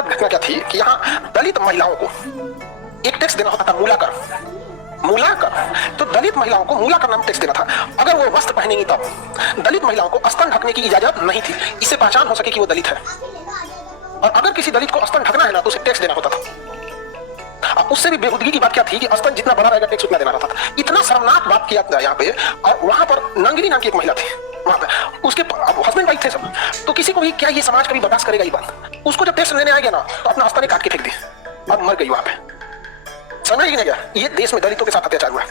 दुखद घटना क्या थी कि यहाँ दलित महिलाओं को एक टैक्स देना होता था, मूलाकर। तो दलित महिलाओं को मूलाकर नाम टैक्स देना था। अगर वो वस्त्र पहनेंगी तब दलित महिलाओं को स्तन ढकने की इजाजत नहीं थी, इससे पहचान हो सके कि वो दलित है। और अगर किसी दलित को स्तन ढकना है ना तो उसे टैक्स देना होता था। उससे भी बेहूदगी की बात क्या थी कि स्तन जितना बड़ा रहेगा टैक्स उतना देना रहता था। इतना शर्मनाक बात किया था यहाँ पे। और वहां पर नंगिनी नाम की एक महिला थी, वहां पे उसके हस्बैंड वाइफ थे सब। तो किसी को भी क्या ये समाज कभी बर्दाश्त करेगा ये बात? उसको जब टैक्स लेने आ गया ना तो अपना स्तन काट के फेंक दी और मर गई वहां पे। समझ नहीं गया ये देश में दलितों के साथ अत्याचार हुआ है।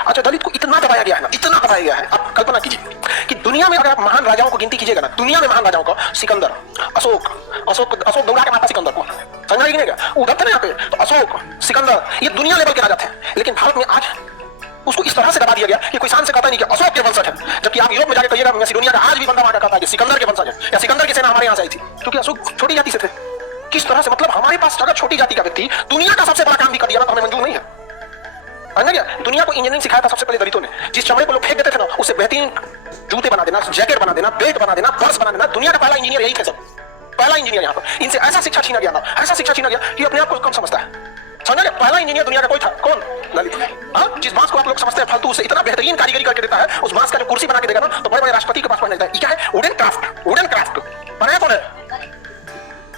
अच्छा, दलित को इतना दबाया गया है ना, इतना दबाया गया है। आप कल्पना कीजिए कि दुनिया में अगर आप महान राजाओं को गिनती कीजिएगा ना, दुनिया में महान राजाओं का सिकंदर, अशोक दौड़ा के माता सिकंदर को समझ नहीं गया, उधर थे ना यहाँ पे। तो अशोक, सिकंदर, ये दुनिया लेवल के राजा थे। लेकिन भारत में आज उसको इस तरह से दबा दिया गया कि कोई शान से कहता नहीं कि अशोक के वंशज है। जबकि आप यूरोप में जाकर कहिएगा मैसिडोनिया का आज भी बंदा वहां का कहता है कि सिकंदर के वंशज है, या सिकंदर की सेना हमारे यहाँ से आई थी, क्योंकि अशोक छोटी जाति से थे। किस तरह से, मतलब हमारे पास अगर छोटी जाति का व्यक्ति दुनिया का सबसे बड़ा काम भी कर दिया ना तो हमें मंजूर नहीं है। क्या दुनिया को इंजीनियरिंग सिखाया था सबसे पहले दलितों ने। जिस चमड़े को लोग फेंक देते थे ना, उससे बेहतरीन जूते बना देना, जैकेट बना देना, बेल्ट बना देना, पर्स बना देना। दुनिया का पहला इंजीनियर यही थे सब, पहला इंजीनियर यहाँ पर। इनसे ऐसा शिक्षा छीना गया ना, ऐसा शिक्षा छीना गया कि अपने आप को कम समझता है। समझ गए? पहला इंजीनियर दुनिया का कोई था, कौन? दलित। हाँ, जिस बांस को आप लोग समझते हैं फालतू, से इतना बेहतरीन कारीगरी करके देता है। उस बांस का जो कुर्सी बना के देगा ना तो बड़े बड़े राष्ट्रपति के पास पहुंच जाता है। क्या है? वुडन क्राफ्ट बनाया कौन है?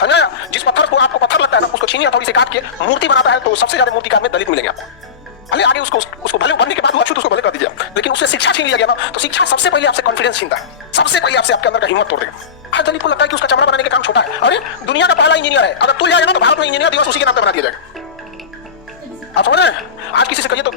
समझा? जिस पत्थर को आपको पत्थर लगता है ना, उसको छीनी हथौड़ी से काट के मूर्ति बनाता है, तो सबसे ज्यादा मूर्तिकार में दलित मिलेंगे आपको। भले आगे उसको भले बनने के बाद अछूत उसको भले कर दीजिए, लेकिन उससे शिक्षा छीन लिया गया ना, तो शिक्षा सबसे पहले आपसे कॉन्फिडेंस छीनता है, सबसे पहले आपसे आपके अंदर का हिम्मत तोड़ देगा। आज दलित को लगता है कि उसका चमड़ा बनाने का काम छोटा है। अरे दुनिया का पहला इंजीनियर है, अगर तुल जाएगा ना तो भारत में इंजीनियर दिवस उसी के नाम पे बना दिया जाएगा। आप समझ रहे हैं? आज किसी से कहिए तो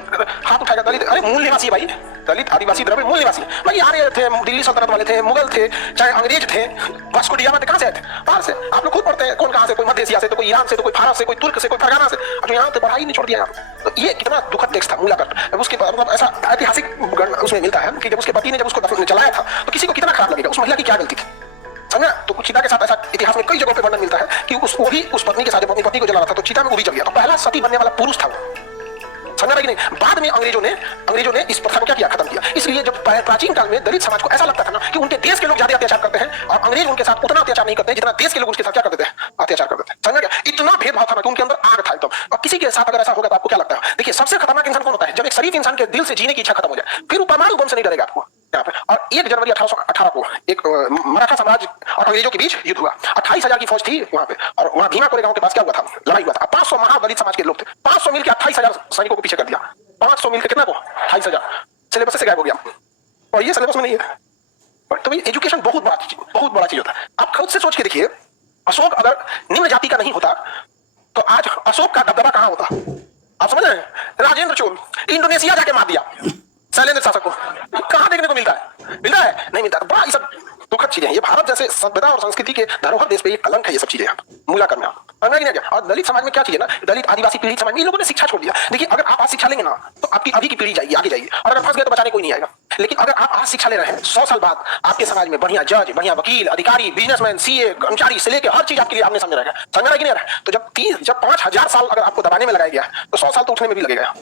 हाथ उठाएगा दलित। अरे मूल निवासी भाई, दलित आदिवासी द्रविड़ मूल निवासी भाई। आ रहे थे, दिल्ली सल्तनत वाले थे, मुगल थे, चाहे अंग्रेज थे, वास्को डी गामा थे, कहां से आए थे? बाहर से। आप लोग खुद पढ़ते हैं कौन कहां से, कोई मध्य एशिया से, तो कोई ईरान से, तो कोई फारस से, कोई तुर्क से, कोई फरगाना से। अब यहाँ पे पढ़ाई नहीं छोड़ दिया यहाँ। तो ये कितना दुखद टेक्स्ट था मूलाकर। उसके मतलब ऐसा ऐतिहासिक उसमें मिलता है कि जब उसके पति ने जब उसको जलाया था तो किसी को कितना खराब लगेगा, उस महिला की क्या गलती थी? समझा? तो चीता के साथ ऐसा इतिहास में कई जगहों पे वर्णन मिलता है कि वो भी उस पत्नी के साथ अपनी पत्नी को जला रहा था तो चीता में वो भी जल गया। तो पहला सती बनने वाला पुरुष था वो। समझ रहा कि नहीं? बाद में अंग्रेजों ने इस प्रथा को क्या किया? खत्म किया। इसलिए जब प्राचीन काल में दलित समाज को ऐसा लगता था ना कि उनके देश के लोग ज्यादा अत्याचार करते हैं और अंग्रेज उनके साथ उतना अत्याचार नहीं करते हैं जितना देश के लोग उनके साथ क्या करते थे? अत्याचार करते थे। समझ गया? इतना भेदभाव था ना कि उनके अंदर आग था एकदम। और किसी के साथ अगर ऐसा होगा तो आपको क्या लगता है? देखिए, सबसे खतरनाक इंसान कौन होता है? जब एक शरीफ इंसान के दिल से जीने की इच्छा खत्म हो जाए, फिर वो परमाणु बम से नहीं डरेगा आपको यहाँ पे। और 1 जनवरी 1818 को एक मराठा साम्राज्य और अंग्रेजों के बीच युद्ध हुआ। 28,000 की फौज थी वहां पे, और वहां भीमा कोरेगांव के पास क्या हुआ था? लड़ाई हुआ था। 500 महादलित समाज के लोग थे, 500 मिलकर 28,000 सैनिकों को पीछे कर दिया। 500 मिलकर कितना को? 28,000। सिलेबस से गायब हो गया, और ये सिलेबस में नहीं है। तो भाई एजुकेशन बहुत बड़ा चीज होता है। आप खुद से सोच के देखिए, अशोक अगर निम्न जाति का नहीं होता तो आज अशोक का दबदबा कहां होता? आप समझ रहे हैं? राजेंद्र चोल इंडोनेशिया जाके मार दिया शैलेंद्र शासक को। कहां देखने को मिलता है? नहीं मिलता। बड़ा ये सब दुखद चीजें हैं। ये भारत जैसे सभ्यता और संस्कृति के धरोहर देश पे ये कलंक है, ये सब चीजें मूलाकर में। और दलित समाज में क्या चीज है ना, दलित आदिवासी पीड़ित समाज में इन लोगों ने शिक्षा छोड़ दिया। देखिए, अगर आप आज शिक्षा लेंगे ना तो आपकी अभी की पीढ़ी जाएगी, आगे जाएगी, और अगर फंस गए तो बचाने कोई नहीं आएगा। लेकिन अगर आप आज शिक्षा ले रहे हैं, 100 साल बाद आपके समाज में बढ़िया जज, बढ़िया वकील, अधिकारी, बिजनेसमैन, सीए, कर्मचारी से लेकर हर चीज आपके लिए आमने सामने रहेगा। समझ रहा है कि नहीं? तो जब 5,000 साल अगर आपको दबाने में लगाया गया तो 100 साल तो उठने में भी लगेगा।